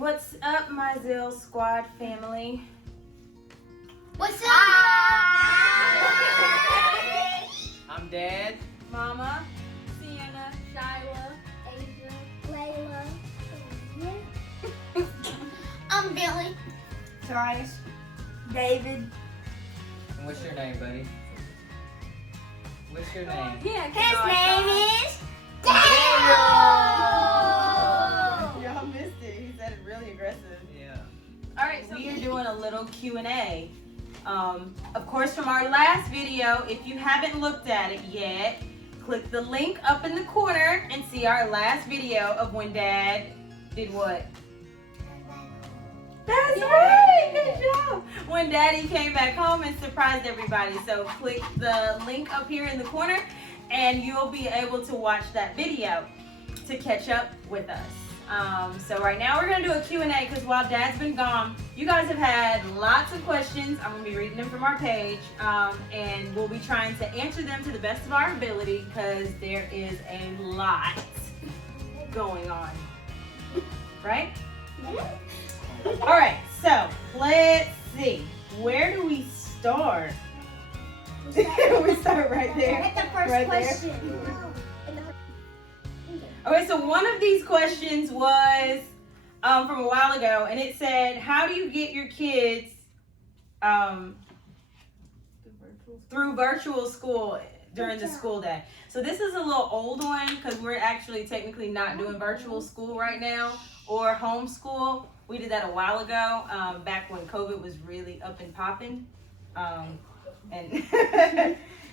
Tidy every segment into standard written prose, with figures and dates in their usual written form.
What's up, Mizell Squad family? What's up? I'm Dad. Mama, Sienna, Shyla, Laila. I'm Bentley. Terius. David. And what's your name, buddy? What's your name? Yeah, His name is Daniel. Y'all missed it. He said it really aggressive. Yeah. All right, so we are doing a little Q&A. Of course, from our last video, if you haven't looked at it yet, click the link up in the corner and see our last video of when Dad did what? That's right, good job. When Daddy came back home and surprised everybody. So click the link up here in the corner and you'll be able to watch that video to catch up with us. So right now we're gonna do a Q&A because while Dad's been gone, you guys have had lots of questions. I'm gonna be reading them from our page and we'll be trying to answer them to the best of our ability because there is a lot going on, right? All right, so let's see. Where do we start? We start right there. At the first Right there. question. Okay, so one of these questions was from a while ago, and it said, how do you get your kids through virtual school during the school day? So this is a little old one because we're actually technically not doing virtual school right now or homeschool. We did that a while ago, back when COVID was really up and popping. And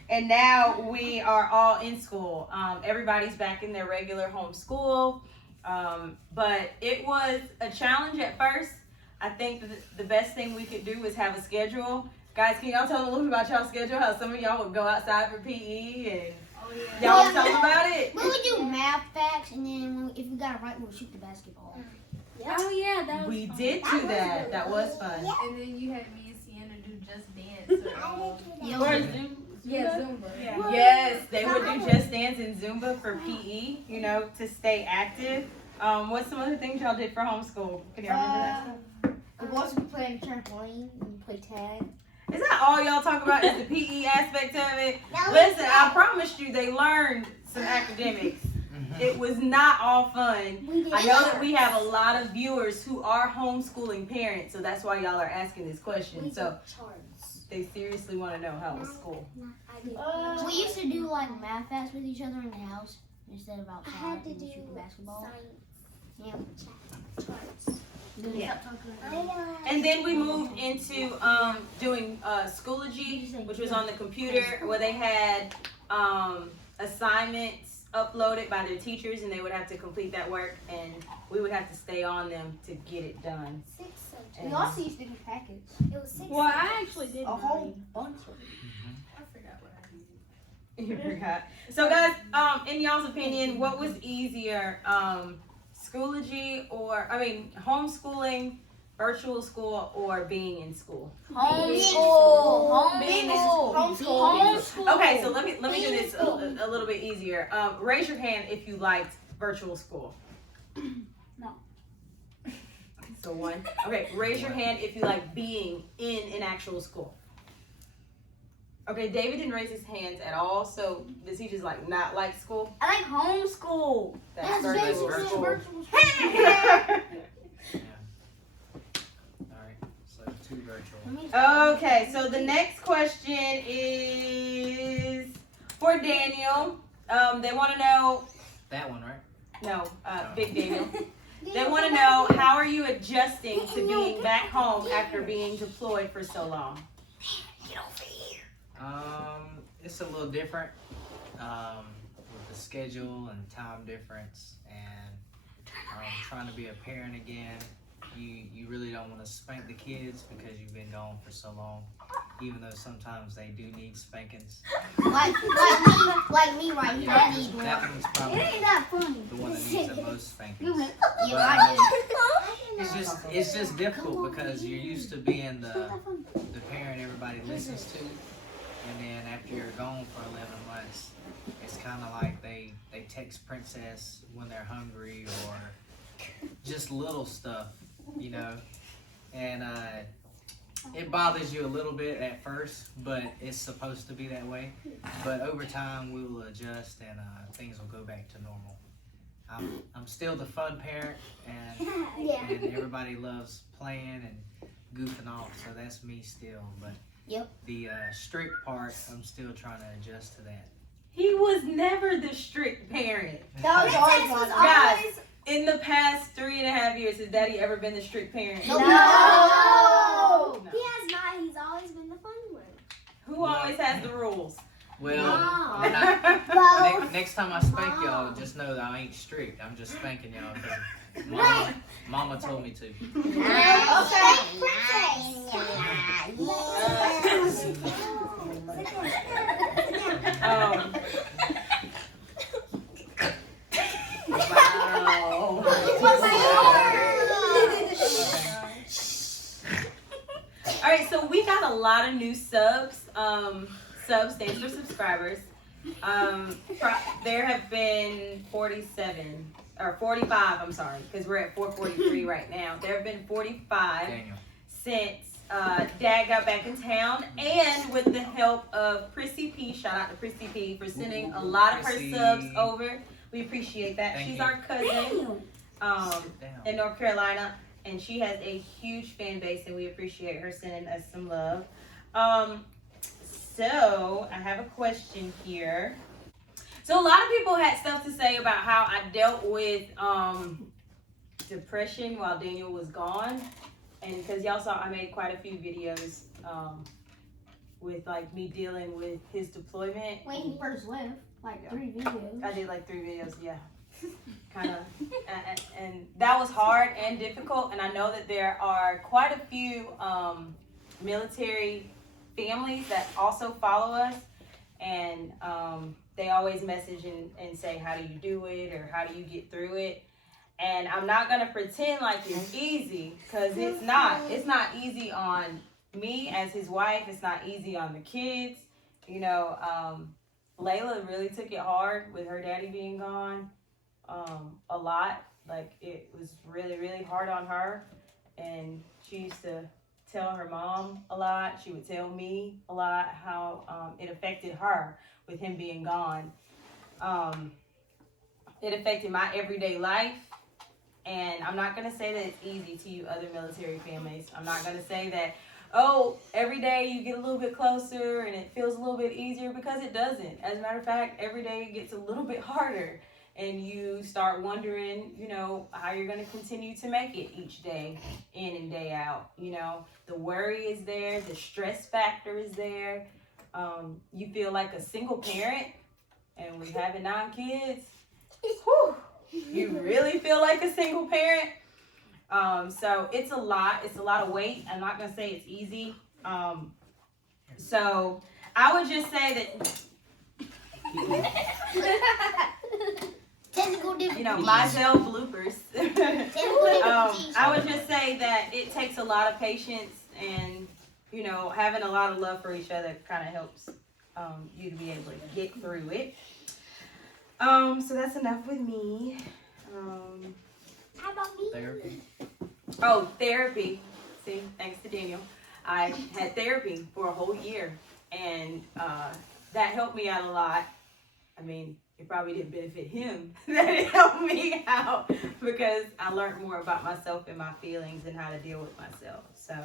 and now we are all in school. Everybody's back in their regular home school. But it was a challenge at first. I think the best thing we could do was have a schedule. Guys, can y'all tell them a little bit about y'all's schedule? How some of y'all would go outside for PE and y'all would tell them about it? We would do math facts, and then if we got it right, we'll shoot the basketball. Oh yeah, that was We fun. did do that. That was fun. And then you had me and Sienna do Just Dance. Or, Zumba. Yes, they would do Just Dance and Zumba for PE, you know, to stay active. What's some other things y'all did for homeschool? Can y'all remember that stuff? We also play on the trampoline and play tag. Is that all y'all talk about is the PE aspect of it? Listen, I promised you they learned some academics. It was not all fun. I know that we have a lot of viewers who are homeschooling parents, so that's why y'all are asking this question. So they seriously want to know how was school. We used to do like math facts with each other in the house instead of outside and shoot the basketball. Yeah. Yeah. And then we moved into doing Schoology, which was on the computer, where they had assignments uploaded by their teachers, and they would have to complete that work, and we would have to stay on them to get it done. We also used to do packets. It was 6. Well, I actually did a whole bunch of it. I forgot what I did. You forgot. So guys, in y'all's opinion, what was easier, Schoology homeschooling, virtual school, or being in school? Homeschool. Okay, so let me do this a little bit easier. Raise your hand if you liked virtual school. No. So one. Okay, raise your hand if you like being in an actual school. Okay, David didn't raise his hands at all, so does he just like not like school? I like homeschool. That's virtual virtual school. school. Alright, so 2 virtual. Okay, so the next question is for Daniel. They want to know, That one, right? no, Big Daniel. They want to know, how are you adjusting to being back home after being deployed for so long? It's a little different with the schedule and time difference, and trying to be a parent again. You really don't want to spank the kids because you've been gone for so long, even though sometimes they do need spankings. Like me right here. I need one. That one's probably that funny. the one that needs the most spankings. Yeah, I It's just difficult because you're used to being the parent everybody listens to, and then after you're gone for 11 months, it's kind of like they text Princess when they're hungry, or just little stuff you know, and it bothers you a little bit at first, but it's supposed to be that way. But over time, we will adjust and things will go back to normal. I'm still the fun parent, and everybody loves playing and goofing off, so that's me still. But the strict part, I'm still trying to adjust to that. He was never the strict parent. That was always one. Guys, in the past 3.5 years, has Daddy ever been the strict parent? No. No. He has not. He's always been the fun one. Who always has the rules? Well, Mom. when next time I spank y'all, just know that I ain't strict. I'm just spanking y'all because Mama told me to. All right, so we got a lot of new subs. Subs stands for subscribers. There have been 47 or 45. I'm sorry, because we're at 443 right now. There have been 45 since Dad got back in town, and with the help of Prissy P. Shout out to Prissy P. for sending a lot of her subs over. We appreciate that. She's our cousin in North Carolina, and she has a huge fan base, and we appreciate her sending us some love. So I have a question here. So a lot of people had stuff to say about how I dealt with depression while Daniel was gone, and because y'all saw I made quite a few videos with like me dealing with his deployment. When he first left, like 3 videos. I did like 3 videos, yeah. Kind of, and that was hard and difficult, and I know that there are quite a few military families that also follow us, and they always message and say, how do you do it, or how do you get through it? And I'm not gonna pretend like it's easy, because it's not. It's not easy on me as his wife. It's not easy on the kids. You know, Laila really took it hard with her daddy being gone. A lot. Like, it was really, really hard on her. And she used to tell her mom a lot. She would tell me a lot how it affected her with him being gone. It affected my everyday life. And I'm not going to say that it's easy to you other military families. I'm not going to say that, oh, every day you get a little bit closer and it feels a little bit easier, because it doesn't. As a matter of fact, every day it gets a little bit harder. And you start wondering, you know, how you're going to continue to make it each day, in and day out. You know, the worry is there. The stress factor is there. You feel like a single parent. And with having 9 kids, whew, you really feel like a single parent. So it's a lot. It's a lot of weight. I'm not going to say it's easy. So I would just say that... You know, Mizell bloopers. I would just say that it takes a lot of patience, and, you know, having a lot of love for each other kind of helps you to be able to get through it. So that's enough with me. How about me? Therapy. Oh, therapy. See, thanks to Daniel. I had therapy for a whole year, and that helped me out a lot. I mean, it probably didn't benefit him, that it helped me out, because I learned more about myself and my feelings and how to deal with myself. So,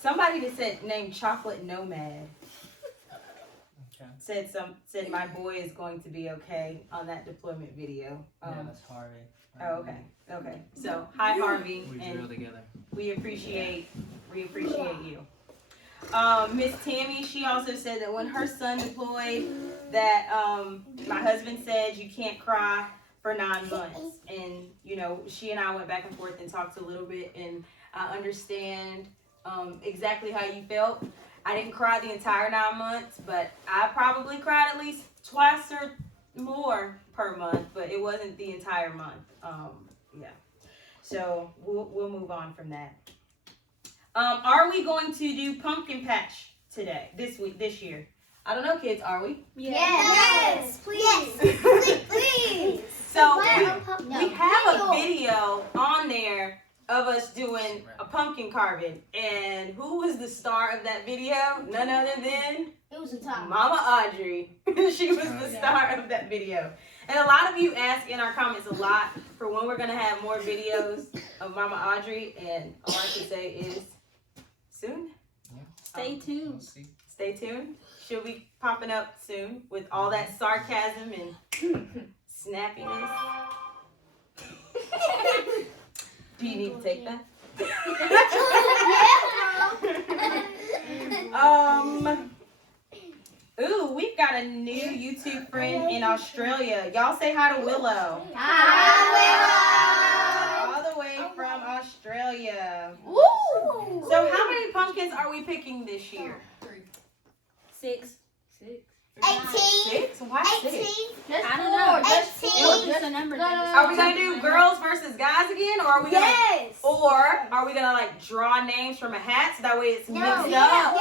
somebody that said named Chocolate Nomad said my boy is going to be okay on that deployment video. Yeah, that's Harvey. Oh, okay. So, hi Harvey, We and drill together. we appreciate you. Miss Tammy, she also said that when her son deployed, that my husband said you can't cry for 9 months. And, you know, she and I went back and forth and talked a little bit, and I understand exactly how you felt. I didn't cry the entire 9 months, but I probably cried at least twice or more per month, but it wasn't the entire month. Yeah. So we'll move on from that. Are we going to do pumpkin patch this year? I don't know, kids, are we? Yes. Please. Please. So No. we have a video on there of us doing a pumpkin carving. And who was the star of that video? None other than It was a time. Mama Audrey. She was the star of that video. And a lot of you ask in our comments a lot for when we're going to have more videos of Mama Audrey. And all I can say is soon. Stay tuned. We'll see. Stay tuned. She'll be popping up soon with all that sarcasm and snappiness. Do you need to take that? Ooh, we've got a new YouTube friend in Australia. Y'all say hi to Willow. Hi, All the way from Australia. Willow. So how many pumpkins are we picking this year? 6. 6? Why 6? I don't know. It was just a number. Are we gonna do girls versus guys again, or are we gonna? Yes. Or are we gonna like draw names from a hat so that way it's mixed up?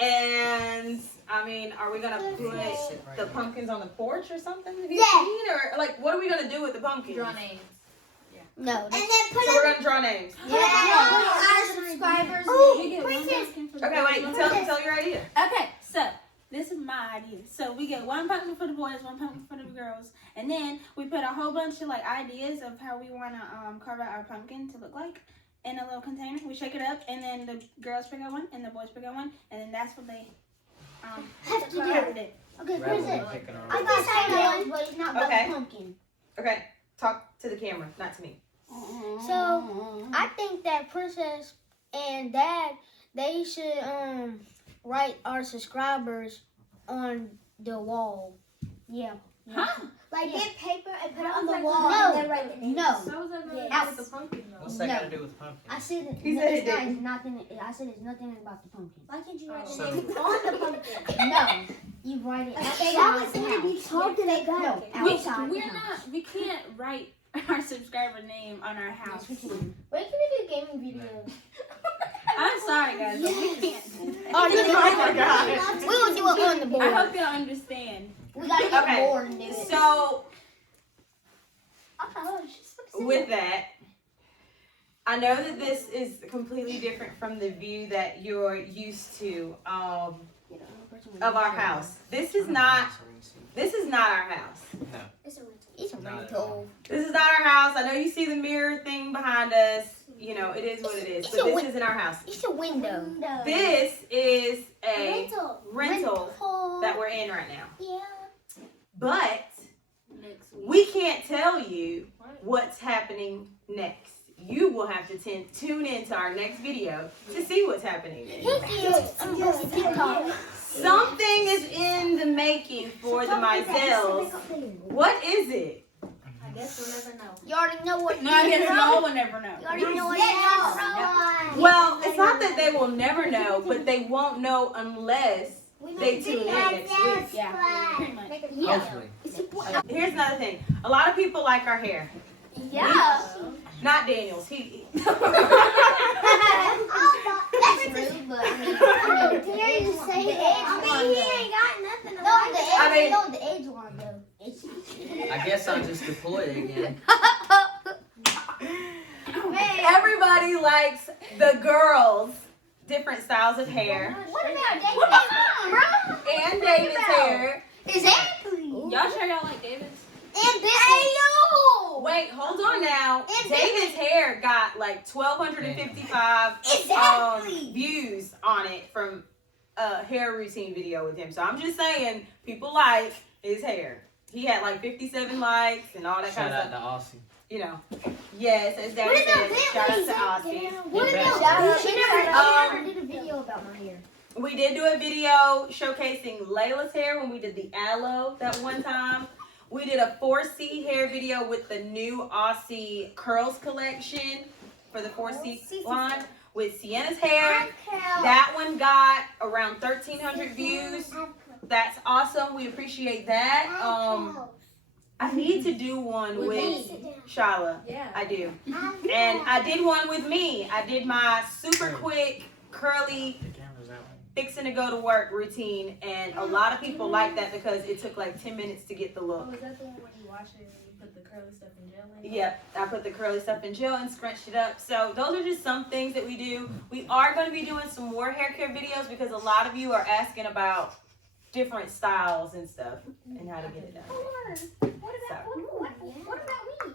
And I mean, are we gonna put the pumpkins on the porch or something? Or like, what are we gonna do with the pumpkins? Draw names. No. So we're gonna draw names. Our subscribers. Okay, wait. Tell your idea. Okay, so this is my idea. So we get one pumpkin for the boys, one pumpkin for the girls, and then we put a whole bunch of like ideas of how we want to carve out our pumpkin to look like in a little container. We shake it up, and then the girls pick out one, and the boys pick out one, and then that's what they have to do. it. Okay, Rather where's than it? picking our I own. got ideas, but it's not about Okay. the pumpkin. Okay, talk to the camera, not to me. So I think that Princess and Dad, they should write our subscribers on the wall. Yeah. Huh? Like get paper and put it on the wall and then write the names. No. So was that going Yes. with the pumpkin though? What's that No. got to do with pumpkin? I said it, He said it's it not, didn't. it's nothing. I said it's nothing about the pumpkin. Why can't you write the So- names on the pumpkin? No, you write it outside the house. No, outside the We're house. not. We can't write our subscriber name on our house. Yes, we can. When can we do gaming videos? I'm sorry, guys, but we can't. Oh, my God. We will do it on the board. I hope y'all understand. We gotta get Okay, a board and do it. So with that, I know that this is completely different from the view that you're used to of our house. This is not our house. No. It's a Not at rental. This is not our house. I know you see the mirror thing behind us. You know, it is what it is. But this isn't our house. It's a window. This is a rental that that we're in right now. Yeah. But Next week. we can't tell you what's happening next. You will have to tune into our next video to see what's happening next. Something is in the making for the Mizells. What is it? I guess we'll never know. You already know what. No, I guess no one ever knows. You already know what. It is. Well, it's not that they will never know, but they won't know unless they tune in next week. Yeah, pretty much. Hopefully. Here's another thing. A lot of people like our hair. Yeah. Not Daniel's. He That's rude, but I mean, Terius say that. He ain't got nothing to the edge one though. I guess I'll just deploy it again. Everybody likes the girls' different styles of hair. What about David's? And David's hair. Exactly. Y'all sure y'all like David's? And this. Ayo. Wait, hold on now. David's hair got like 1,255 Exactly. views on it from a hair routine video with him. So I'm just saying, people like his hair. He had like 57 likes and all that Shout kind out of to stuff. Aussie. You know. Yes, as Daddy said, shout out to Aussie. What Yeah. about? She never did a video about my hair. We did do a video showcasing Laila's hair when we did the aloe that one time. We did a 4C hair video with the new Aussie curls collection for the 4C line with Sienna's hair. That one got around 1,300 views. That's awesome. We appreciate that. I need to do one with Shyla. Yeah. I do. And I did one with me. I did my super quick curly The camera's that way. fixing to go to work routine, and a lot of people like that because it took like 10 minutes to get the look. Oh, is that the one where you wash it and you put the curly stuff in gel in? Yep, I put the curly stuff in gel and scrunched it up. So those are just some things that we do. We are going to be doing some more hair care videos because a lot of you are asking about different styles and stuff and how to get it done. What about me?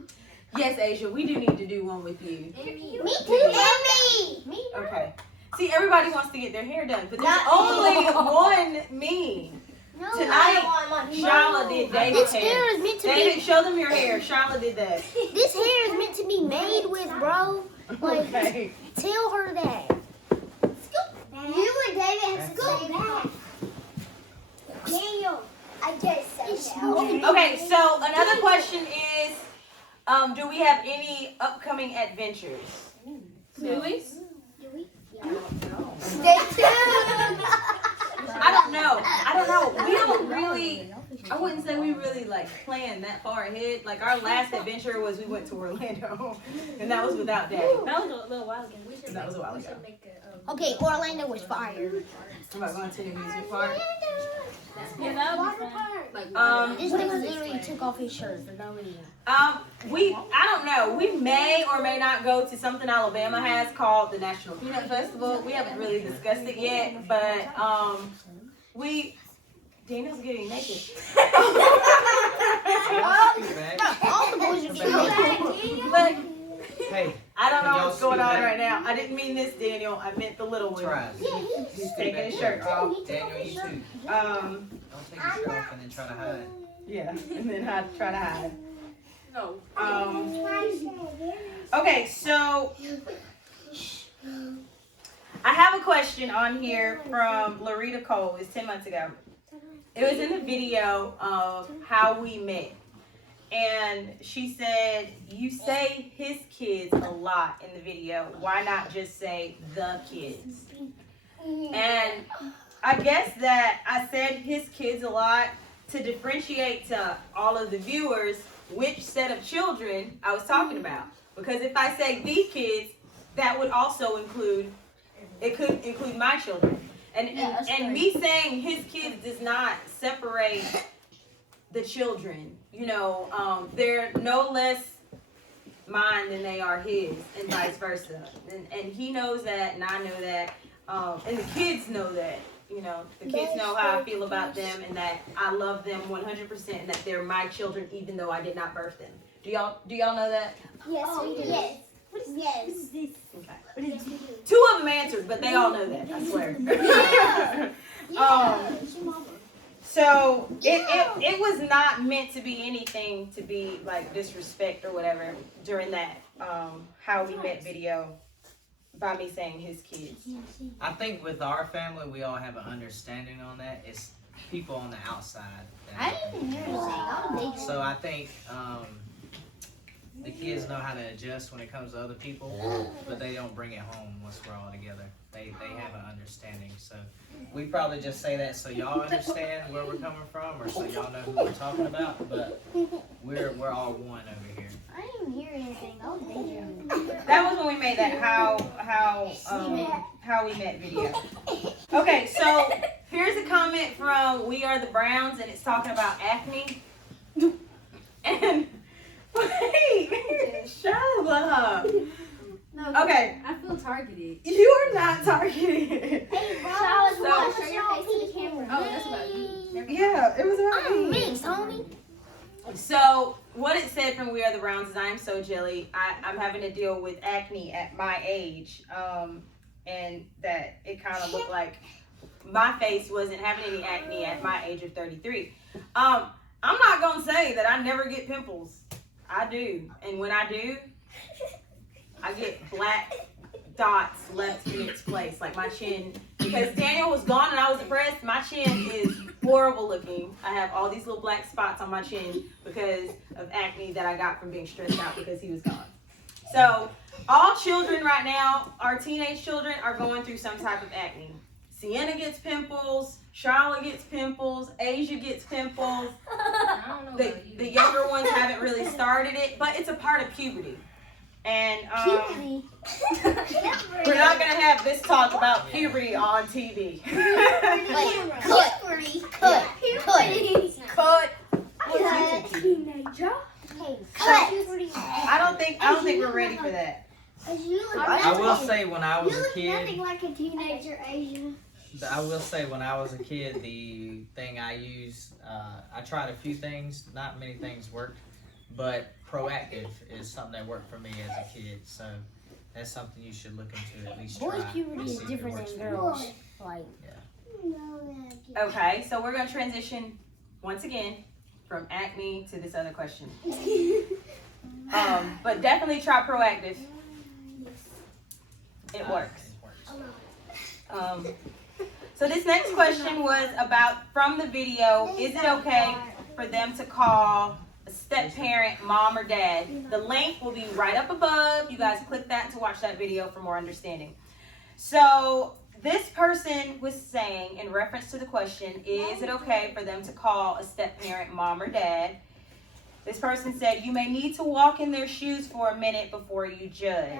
Yes, Asia, we do need to do one with you. Me too. And me. Okay. See, everybody wants to get their hair done, but there's Not only me. one me. No, Tonight, I want my Shyla did David's This hair. hair is meant to David, be. show them your hair. Shyla did that. This hair is meant to be made with, bro. Like, Okay. tell her that. You and David have to go back. Daniel, I just said that. Okay, so another question is, do we have any upcoming adventures? Do we? Stay tuned. I don't know. We don't really, I wouldn't say we really like plan that far ahead. Like our last adventure was we went to Orlando, and that was without Daddy. That was a little while ago. That was a while ago. Okay, Orlando was fire. I'm about going to the amusement park. Yeah, that was fun. This nigga literally took off his shirt for no reason. I don't know. We may or may not go to something Alabama has called the National Peanut Festival. We haven't really discussed it yet, but Daniel's getting naked. All the boys are getting But Hey, I don't Can know y'all what's going scoot on back? right now. I didn't mean this, Daniel. I meant the little one. try. He's taking his shirt off. Daniel, you too. Um, Don't take your shirt off and then try to hide. yeah, and then try to hide. No. Okay, so I have a question on here from Larita Cole. It's 10 months ago. It was in the video of how we met. And she said, you say his kids a lot in the video. Why not just say the kids? And I guess that I said his kids a lot to differentiate to all of the viewers which set of children I was talking about. Because if I say the kids, that would also include, it could include my children. And me saying his kids does not separate the children. You know, they're no less mine than they are his, and vice versa. And he knows that, and I know that, and the kids know that. You know, the kids know how I feel about them, and that I love them 100%, and that they're my children, even though I did not birth them. Do y'all know that? Yes, we do. Yes. Yes. Okay. Two of them answered, but they all know that. I swear. So it was not meant to be anything to be like disrespect or whatever during that how we met video by me saying his kids. I think with our family, we all have an understanding on that. It's people on the outside. I didn't even hear anything. So I think the kids know how to adjust when it comes to other people, but they don't bring it home once we're all together. They have an understanding. So we probably just say that so y'all understand where we're coming from, or so y'all know who we're talking about. But we're all one over here. I didn't hear anything. I was daydreaming. That was when we made that how we met video. Okay, so here's a comment from We Are the Browns, and it's talking about acne. And wait, Shyla. No, Okay, I feel targeted. you are not targeted. Hey, bro. So- Show your face to the camera. Oh, that's about you. Yeah, it was about I'm me. mixed, homie. So what it said from We Are the Browns is I am so jelly. I'm having to deal with acne at my age, and that it kind of looked like my face wasn't having any acne at my age of 33. I'm not gonna say that I never get pimples. I do, and when I do, I get black dots left in its place, like my chin. Because Daniel was gone and I was depressed, my chin is horrible looking. I have all these little black spots on my chin because of acne that I got from being stressed out because he was gone. So all children right now, our teenage children, are going through some type of acne. Sienna gets pimples, Shyla gets pimples, Asia gets pimples. I don't know about you. The younger ones haven't really started it, but it's a part of puberty. And we're not gonna have this talk about puberty on TV. Like, cut. Cut. Teenager. I don't think we're ready for that. I will say when I was You a look kid, nothing like a teenager, Asia. I will say when I was a kid, the thing I used, I tried a few things. Not many things worked, but proactive is something that worked for me as a kid. So that's something you should look into at least. Boys' try puberty and is see if it different works than for you. girls. Like, Okay, so we're gonna transition once again from acne to this other question. But definitely try proactive. It works. So this next question was about, from the video, is it okay for them to call a step parent mom or dad? The link will be right up above. You guys click that to watch that video for more understanding. So this person was saying, in reference to the question, is it okay for them to call a step parent mom or dad? This person said, you may need to walk in their shoes for a minute before you judge.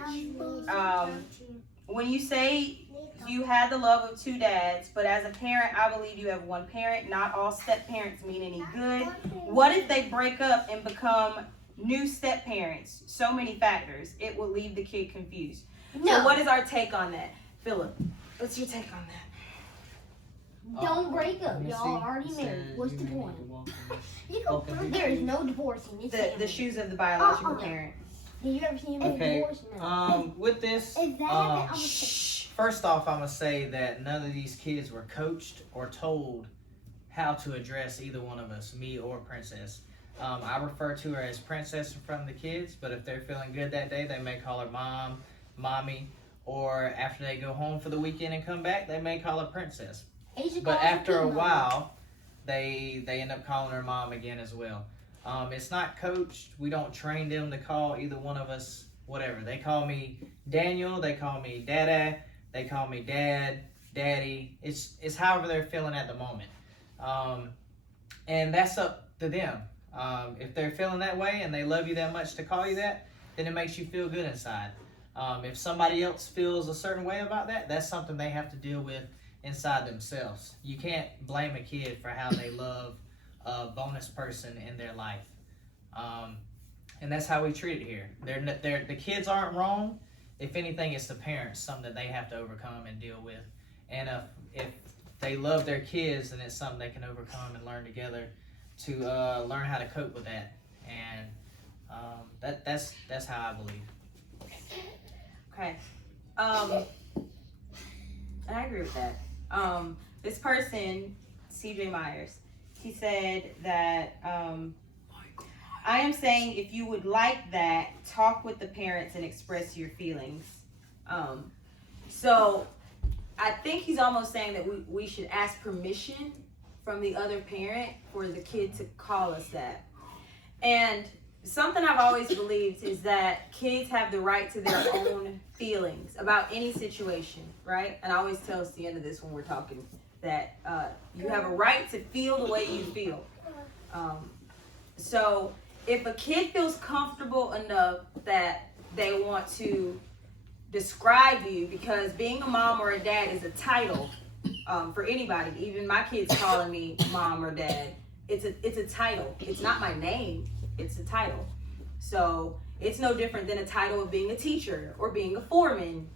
When you say you had the love of two dads, but as a parent, I believe you have one parent. Not all step parents mean any good. What if they break up and become new step parents? So many factors. It will leave the kid confused. No. So what is our take on that? Philip, what's your take on that? don't break up. Let me Y'all see. already It married. says What's you the may need point? to walk in There is no divorcing. It's The family. shoes of the biological no. parent. Did you ever see him get Okay. divorced? No. With this, If that happened, I would say, first off, I'm gonna say that none of these kids were coached or told how to address either one of us, me or Princess. I refer to her as Princess in front of the kids, but if they're feeling good that day, they may call her mom, mommy, or after they go home for the weekend and come back, they may call her Princess. Asia But calls her after a Pima. while, they end up calling her mom again as well. It's not coached. We don't train them to call either one of us whatever. They call me Daniel. They call me Dada. They call me Dad, Daddy. It's however they're feeling at the moment, and that's up to them. If they're feeling that way and they love you that much to call you that, then it makes you feel good inside. If somebody else feels a certain way about that, that's something they have to deal with inside themselves. You can't blame a kid for how they love a bonus person in their life. And that's how we treat it here. The kids aren't wrong. If anything, it's the parents, something that they have to overcome and deal with. And if they love their kids, then it's something they can overcome and learn together to learn how to cope with that. And that's how I believe. Okay. And I agree with that. This person, CJ Myers, he said that I am saying if you would like that, talk with the parents and express your feelings. So I think he's almost saying that we should ask permission from the other parent for the kid to call us that. And something I've always believed is that kids have the right to their own feelings about any situation, right? And I always tell Sienna this when we're talking, that you have a right to feel the way you feel. So if a kid feels comfortable enough that they want to describe you, because being a mom or a dad is a title for anybody. Even my kids calling me mom or dad, it's a title. It's not my name. It's a title. So it's no different than a title of being a teacher or being a foreman.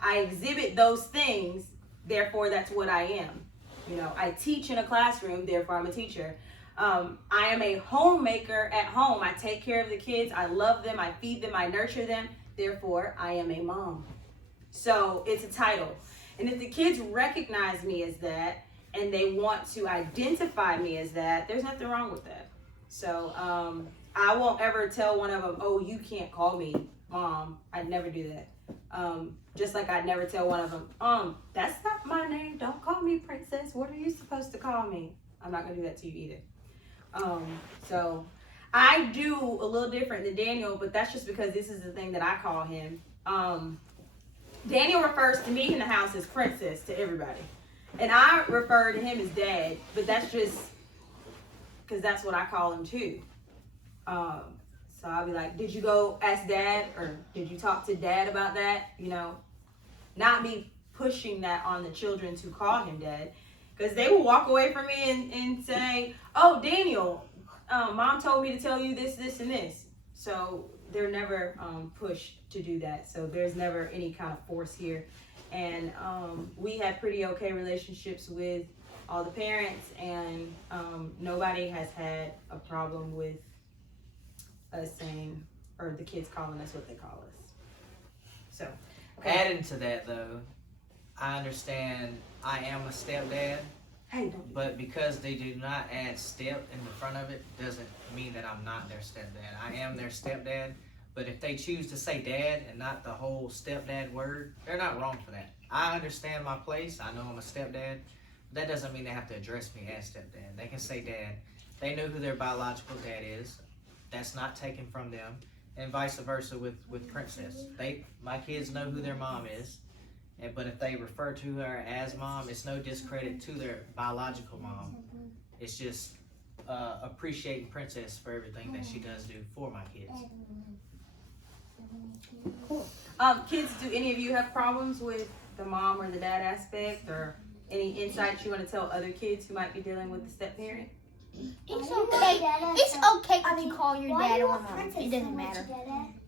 I exhibit those things, therefore that's what I am. You know, I teach in a classroom, therefore I'm a teacher. I am a homemaker at home. I take care of the kids. I love them. I feed them. I nurture them. Therefore, I am a mom. So it's a title. And if the kids recognize me as that and they want to identify me as that, there's nothing wrong with that. So I won't ever tell one of them, oh, you can't call me mom. I'd never do that. Just like I'd never tell one of them, that's not my name. Don't call me princess. What are you supposed to call me? I'm not going to do that to you either. So I do a little different than Daniel, but that's just because this is the thing that I call him. Daniel refers to me in the house as princess to everybody. And I refer to him as dad, but that's just because that's what I call him too. So I'll be like, did you go ask dad, or did you talk to dad about that? You know, not me pushing that on the children to call him dad. Because they will walk away from me and say, oh, Daniel, mom told me to tell you this, this, and this. So they're never pushed to do that. So there's never any kind of force here. And we have pretty okay relationships with all the parents, and nobody has had a problem with us saying, or the kids calling us what they call us. So, okay. Adding to that though, I understand I am a stepdad, but because they do not add step in the front of it, doesn't mean that I'm not their stepdad. I am their stepdad, but if they choose to say dad and not the whole stepdad word, they're not wrong for that. I understand my place. I know I'm a stepdad. That doesn't mean they have to address me as stepdad. They can say dad. They know who their biological dad is. That's not taken from them. And vice versa with Princess. My kids know who their mom is. But if they refer to her as mom, it's no discredit to their biological mom. It's just appreciating Princess for everything that she does do for my kids. Cool. Kids, do any of you have problems with the mom or the dad aspect, or any insights you want to tell other kids who might be dealing with the step parent? It's okay. It's okay if you call your dad or mom. It doesn't matter.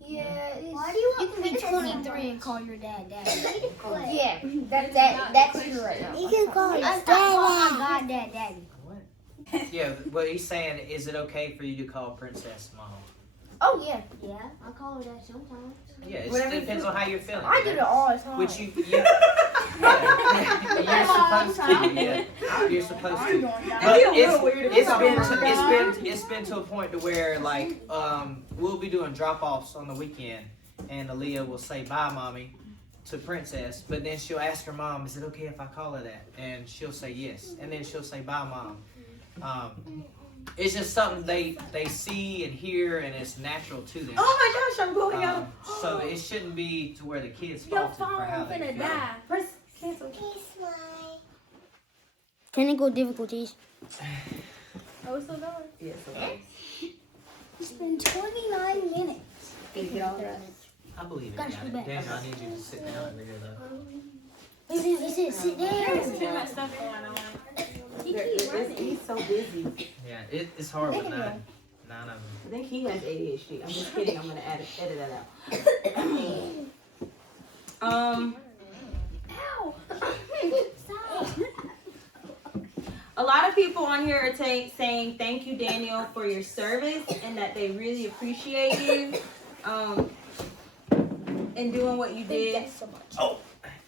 Yeah. You can be 23 and call your dad daddy. Yeah. That's true right now. You can call your dad. Call my goddad daddy. What? Yeah, what he's saying, is it okay for you to call Princess mom? Oh yeah. Yeah, I call her that sometimes. Yeah, it depends on how you're feeling. I do it all the time. Which you're supposed to. Yeah, you're supposed to. But it's been to a point to where like we'll be doing drop-offs on the weekend, and Aaliyah will say bye, mommy, to Princess, but then she'll ask her mom, is it okay if I call her that? And she'll say yes, and then she'll say bye, mom. It's just something they see and hear, and it's natural to them. Oh my gosh, I'm blowing out. So it shouldn't be to where the kids faulted for how they feel. Press cancel. Technical difficulties. Oh, it's still going? Yes, okay. It's been 29 minutes. Can you get all that? I believe it. Gosh, Got we it. back. Daniel, I need you to sit down over here though. He said sit There's down. too much stuff going on. He's so busy. Yeah, it's hard with nine of them. I think he has ADHD. I'm just kidding. I'm gonna edit that out. Ow! A lot of people on here are saying thank you, Daniel, for your service, and that they really appreciate you and doing what you did so much.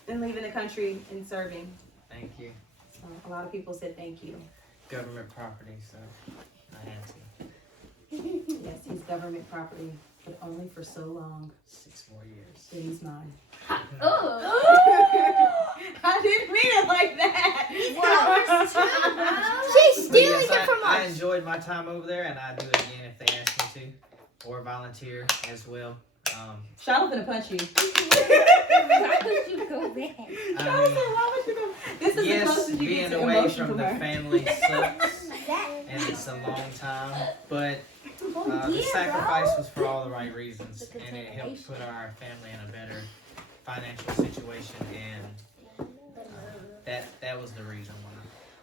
and leaving the country and serving. Thank you. So a lot of people said thank you. Government property, so I had to. Yes, he's government property, but only for so long. 6 more years. Then he's mine. Oh. I didn't mean it like that. She's stealing it from I us. enjoyed my time over there, and I'd do it again if they asked me to, or volunteer as well. Shyla finna punch you. Why would you go back? Shyla said, why would you go? This is the Yes, closest you get being to away emotion from from the her. family sucks, and it's a long time, but the sacrifice was for all the right reasons, and it helped put our family in a better financial situation, and that was the reason why.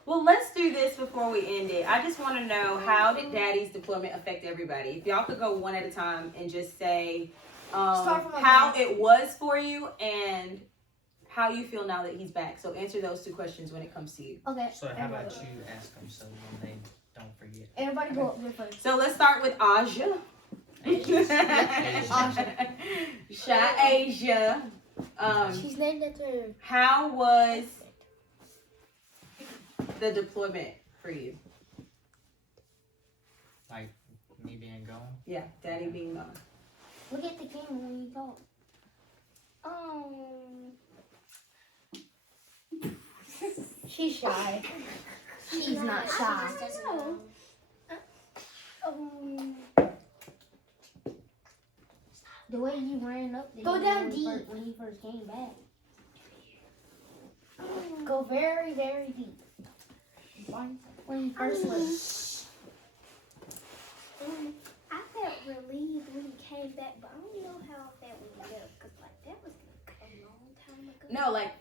Well, let's do this before we end it. I just want to know, how did Daddy's deployment affect everybody? If y'all could go one at a time and just say how it was for you and how you feel now that he's back. So answer those 2 questions when it comes to you. Okay. So how about you ask them so when they don't forget? Everybody go up there first. So let's start with Aja. Asia. She's named after. How was the deployment for you? Like me being gone? Yeah, Daddy being gone. Look at the camera when you talk. She's shy. She's not shy. The way you ran up there. Go down deep. When you first came back. Go very, very deep. When you first left. I felt relieved when he came back, but I don't know how I felt when he left, because like that was a long time ago. No, like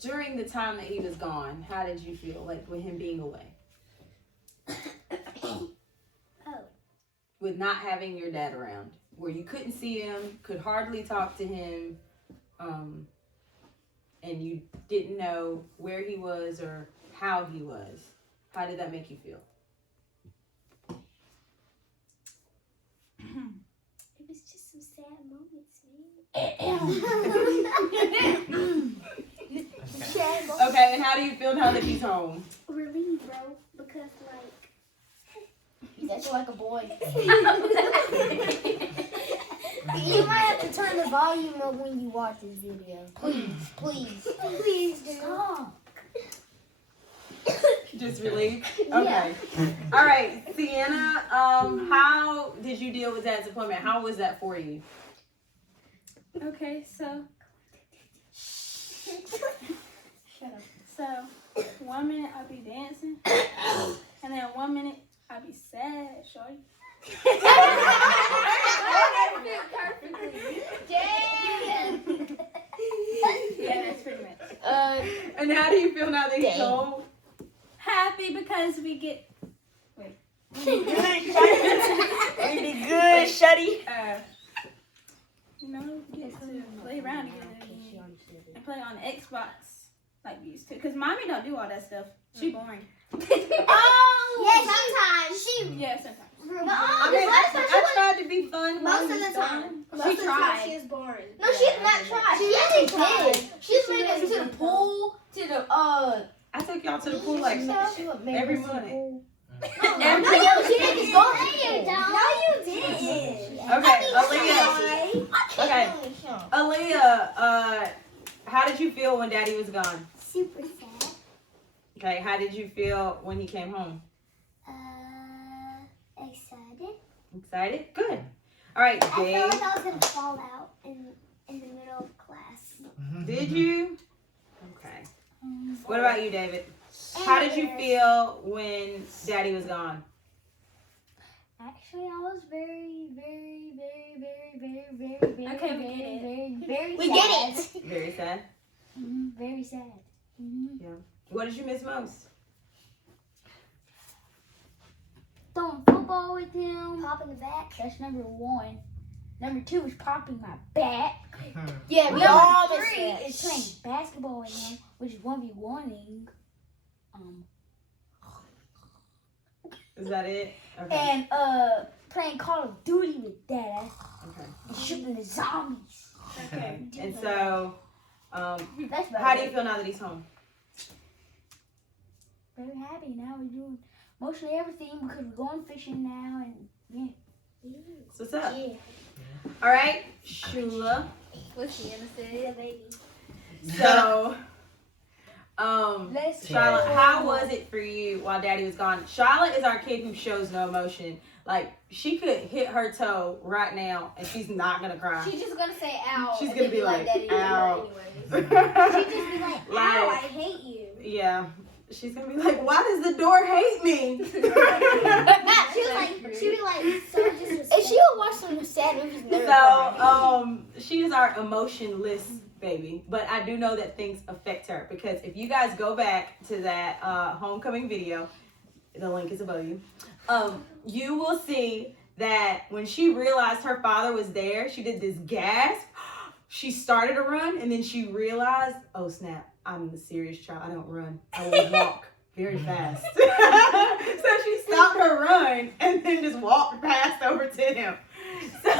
during the time that he was gone, how did you feel like with him being away? With not having your dad around, where you couldn't see him, could hardly talk to him, and you didn't know where he was or how he was. How did that make you feel? It was just some sad moments, man. Okay, and how do you feel now that he's home? Relieved, bro, because like He's acting like a boy. You might have to turn the volume up when you watch this video. Please do. Stop. Just relieved? Okay. All right, Sienna, how did you deal with Dad's appointment? How was that for you? Okay, so. Shut up. So, 1 minute I'll be dancing, and then 1 minute I'll be sad, shorty. Yeah, that's pretty much. And how do you feel now that he's home? Happy because we get. Wait. Pretty good, Shuddy. You know, we get to play around together and play on Xbox like we used to. Because mommy don't do all that stuff. She boring. Yeah, sometimes. I tried to be fun. Most of the time. She tried. She's boring. No, she did not try. She really did. She's made us to the pool, to the I took y'all to the pool like every month. No, you didn't. Go ahead. No, you didn't. Okay, Aaliyah. Okay, Aaliyah, how did you feel when Daddy was gone? Super sad. Okay, how did you feel when he came home? Excited. Excited? Good. All right, I felt Dave. like I was gonna fall out in the middle of class. Did you? Okay. What about you, David? How did you feel when Daddy was gone? Actually, I was very, very, very, very, very, very, very, Okay, we very, get it. very, very We sad. get it. Very sad. Very sad. What did you miss most? Throwing football with him. Pop in the back. That's number 1. Number 2 is popping my back. Yeah, we Number all 3 miss that. is playing basketball with him, which is 1v1ing. Is that it? Okay. And playing Call of Duty with Dad Okay. and shooting the zombies. Okay. And so, That's about how do it. you feel now that he's home? Very happy now. We're doing mostly everything because we're going fishing now and yeah. So what's up? Yeah. All right, Shyla. What Sienna said. So, Let's Shyla, go. how was it for you while Daddy was gone? Shyla is our kid who shows no emotion. Like, she could hit her toe right now and she's not gonna cry. She's just gonna say ow. She's and gonna then be like, Daddy ow. She'd just be like, ow, I Like, hate you. yeah. She's gonna be like, why does the door hate me? She'd be like, so disrespectful. And she would watch some sad movies. And never cry. So, she is our emotionless baby, but I do know that things affect her because if you guys go back to that homecoming video, the link is above you. You will see that when she realized her father was there, she did this gasp. She started to run, and then she realized, oh snap, I'm a serious child. I don't run. I will walk very fast. So she stopped her run and then just walked past over to him. So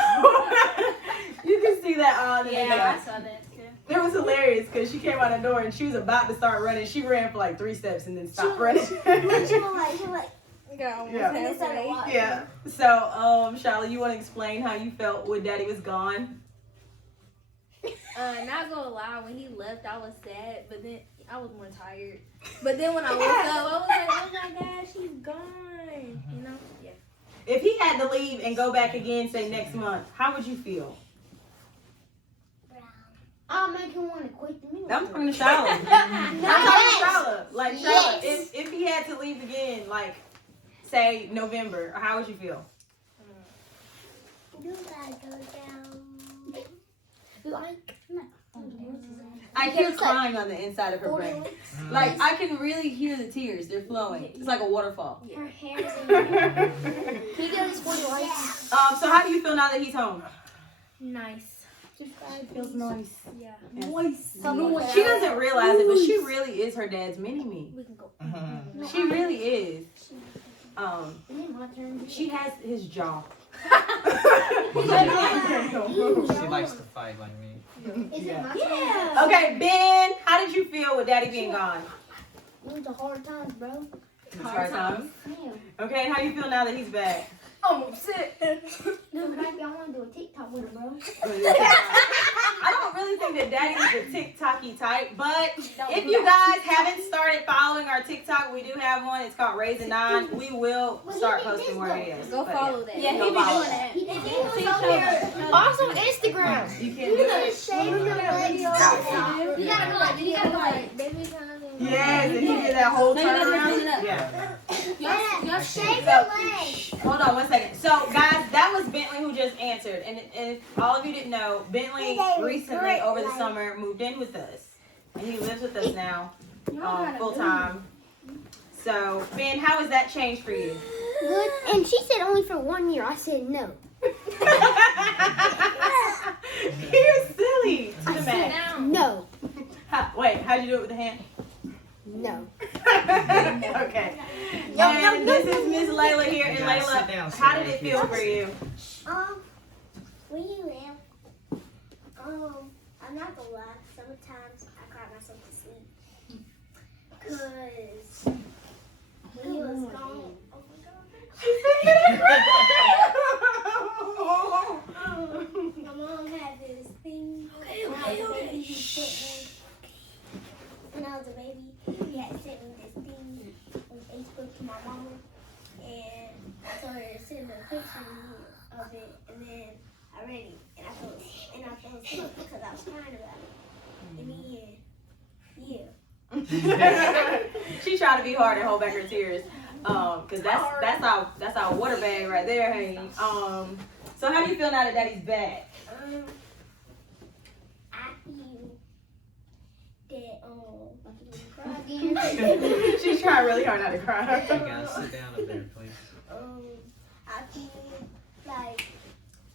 you can see that on the video. Yeah, I saw that too. It was hilarious because she came out the door and she was about to start running. She ran for like 3 steps and then stopped running. She was like, Yeah. and they started walking. Yeah. So, Shyla, you want to explain how you felt when Daddy was gone? Not gonna lie, when he left, I was sad, but then I was more tired. But then when I woke up, I was like, oh my gosh, he's gone. You know? Yeah. If he had to leave and go back again, say next month, how would you feel? I'll make him want to quit the music. I'm talking to Shyla. I'm talking to Shyla. Like, Shyla, if he had to leave again, like, say November, how would you feel? You gotta go down. Like, no. I hear crying on the inside of her brain. Like, I can really hear the tears. They're flowing. It's like a waterfall. Her hair's in Can you get at least 40 likes? So how do you feel now that he's home? Nice. Feels nice. Yeah. Nice. She doesn't realize it, but she really is her dad's mini-me. We can go. She really is. Is it my turn? She has his jaw. She likes to fight like me. Is it my Yeah. turn? Okay, Ben, how did you feel with Daddy being gone? It was a hard time, bro. Hard times. Yeah. Okay, how you feel now that he's back? I'm upset. No, baby, I want to do a TikTok with her, bro. I don't really think that Daddy is a TikTok-y type, but if you guys haven't started following our TikTok, we do have one. It's called RaisingNine. We will start posting more videos. Go But follow that. Yeah, he Go be follow doing that. He did Also Instagram. You can't do it. shave your legs. You gotta go like, baby time. Yes, and he did that whole No, you gotta turnaround. clean it up. Yeah. Y'all Shave So, your legs. hold on one second. So, guys, that was Bentley who just answered. And if all of you didn't know, Bentley recently, over the summer, moved in with us. And he lives with us now, full time. So, Ben, how has that changed for you? Good. And she said only for 1 year. I said no. You're silly to the max. No. Wait, how'd you do it with the hand? No. Okay. And this is Miss Laila here. And Guys, Laila, sit down, how sit did down, it feel for you? Where you live? I'm not gonna lie. Sometimes I cry myself to sleep. Cause when you was gone, oh my God. My mom had this thing. When I was a baby, he had sent me this thing on Facebook to my mama, and I told her to send a picture of it, and then I read it, and I fell asleep because I was crying about it. And then, She tried to be hard and hold back her tears. Cause that's our water bag right there, hey. So how do you feel now that Daddy's back? I feel that She's trying really hard not to cry. You guys sit down up there, please.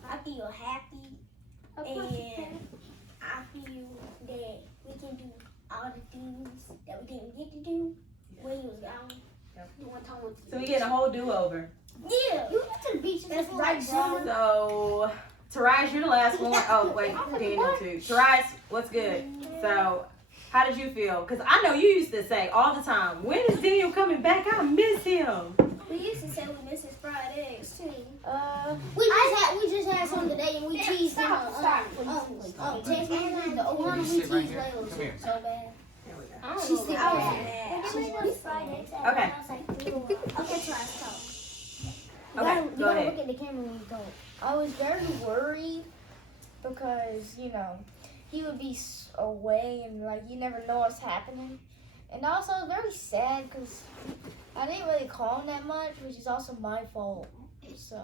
I feel happy, and I feel that we can do all the things that we didn't get to do when you was gone. So we getting a whole do-over. Yeah. You went to the beach. That's right, Summer. So, Terius, you're the last one. Oh, wait, Daniel too. Terius, what's good? So, how did you feel? Because I know you used to say all the time, when is Daniel coming back? I miss him. We used to say we miss his fried eggs too. We just had some today and we teased him on text message. The one we Sit right teased here. Layla Come here. so bad. She's still Okay. Okay, try to talk. Okay, You go gotta ahead. look at the camera when you talk. I was very worried because, he would be away and, you never know what's happening. And also, I was very sad because I didn't really call him that much, which is also my fault. So,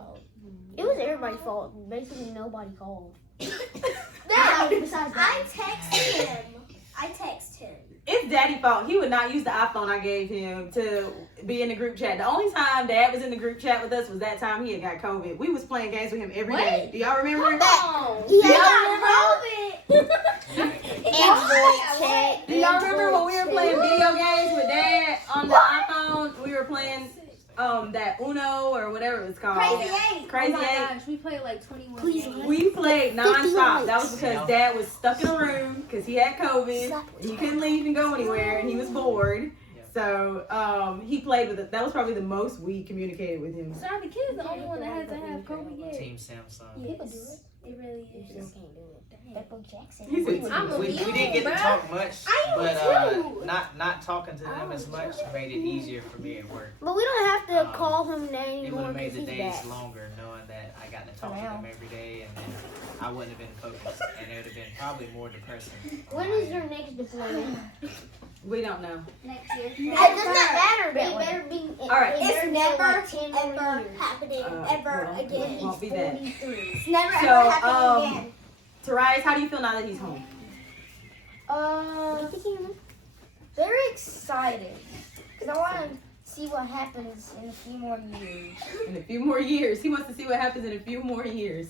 It was everybody's fault. Basically, nobody called. Besides I text him. It's Daddy's fault. He would not use the iPhone I gave him to be in the group chat. The only time Dad was in the group chat with us was that time he had got COVID. We was playing games with him every day. Do y'all remember that? Yeah. Do y'all remember when we were playing video games with Dad on the iPhone? We were playing that Uno or whatever it was called. Crazy Oh my Eight. gosh, we played like 21 Please, games. We played nonstop. That was because Yeah. Dad was stuck in a room because he had COVID. He couldn't leave and go anywhere, and he was bored. So he played with it. That was probably the most we communicated with him. Sorry, the kid's the only one that hasn't had COVID yet. Team Samsung. People do it. It really You still is. can't do it. Peppo Jackson. He said, I'm a We mule, didn't get to bruh. talk much, but too. not talking to them as much made it easier for me at work. But we don't have to call him that It would anymore have made because the he's days back. longer knowing that I got to talk to them every day, and then I wouldn't have been focused, and it would have been probably more depressing. When is your next deployment? We don't know. Next year. Never. It does not matter. It Bentley. better be. All right. It It's better be never, like 10 more ever years. happening ever Well, again. Won't be that. 43. It's never So, ever happening again. Terius, how do you feel now that he's home? Very excited. Because I want to see what happens in a few more years. In a few more years. He wants to see what happens in a few more years.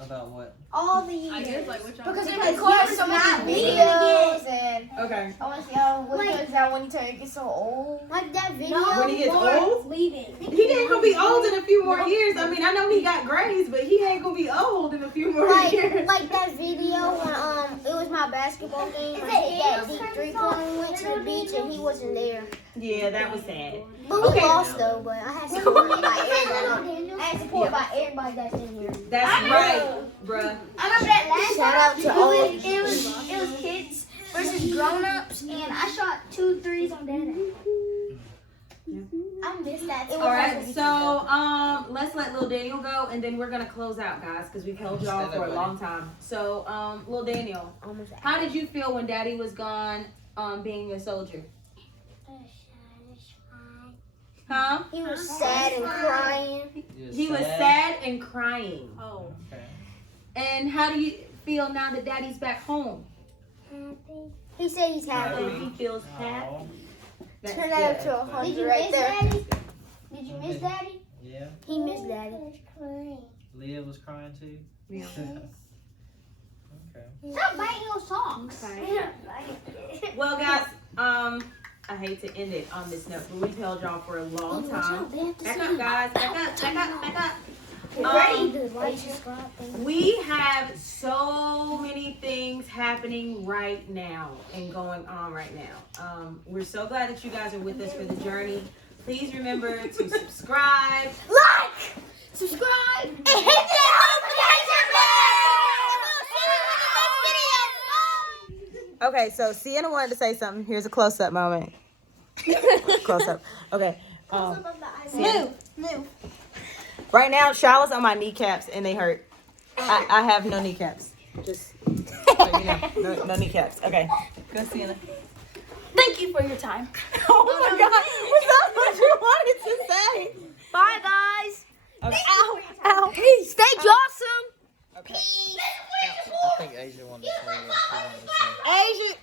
About what? All the I years. guess like what y'all Because he Because records he so was many not leaving videos and Okay. I want to see how what he does now when he gets so old. Like that video. When he gets old? Leaving. He ain't gonna be old in a few more years. I mean, I know he got grays, but he ain't gonna be old in a few more years. Like that video when it was my basketball game. I hit that deep 3-pointer. We went to the beach and he wasn't there. Yeah, that was sad. But we Okay. lost though. But I had support by everybody. I had support by everybody that's in here. That's right, bruh. I remember that last Shout out to all of it was kids versus grown-ups, and I shot 2 threes on Dada. I missed that. All right, so let's let Lil Daniel go, and then we're gonna close out, guys, because we've held y'all for a long time. So, Lil Daniel, how did you feel when Daddy was gone, being a soldier? Huh? He was sad and crying. He was sad and crying. Oh. Okay. And how do you feel now that Daddy's back home? He said he's happy. He feels happy. Aw. That's Turn that up good. to Did 100 you right miss there. Daddy? Did you miss Daddy? Yeah. He missed Daddy. Leah was crying too. Yeah. Okay. Stop biting your socks. Well, guys, I hate to end it on this note, but we've held y'all for a long time. Back up, guys. Back up. We have so many things happening right now and going on right now. We're so glad that you guys are with us for the journey. Please remember to subscribe, Subscribe. And hit that notification bell! Okay, so Sienna wanted to say something. Here's a close-up moment. Close-up. Okay. Sienna. Move. Right now, Shyla's on my kneecaps and they hurt. I have no kneecaps. Just so you know, no kneecaps. Okay. Go, Sienna. Thank you for your time. Oh my God. Was that what you wanted to say? Bye, guys. Okay. Ow. Peace. Stay awesome. Okay. I think Asia wanted to say what she wanted to say. Asia,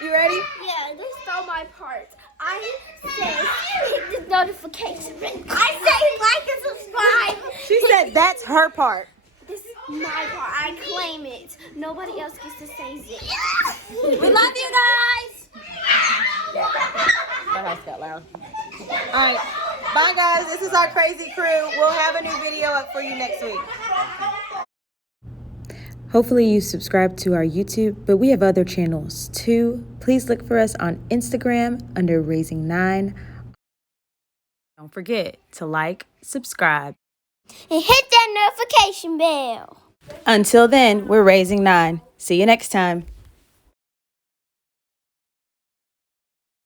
you ready? Yeah, this stole my part. I said hit the notification bell. I say like and subscribe. She said that's her part. This is my part. I claim it. Nobody else gets to say it. We love you guys. That house got loud. All right. Bye, guys. This is our crazy crew. We'll have a new video up for you next week. Hopefully you subscribe to our YouTube, but we have other channels too. Please look for us on Instagram under RaisingNine. Don't forget to like, subscribe. And hit that notification bell. Until then, we're RaisingNine. See you next time.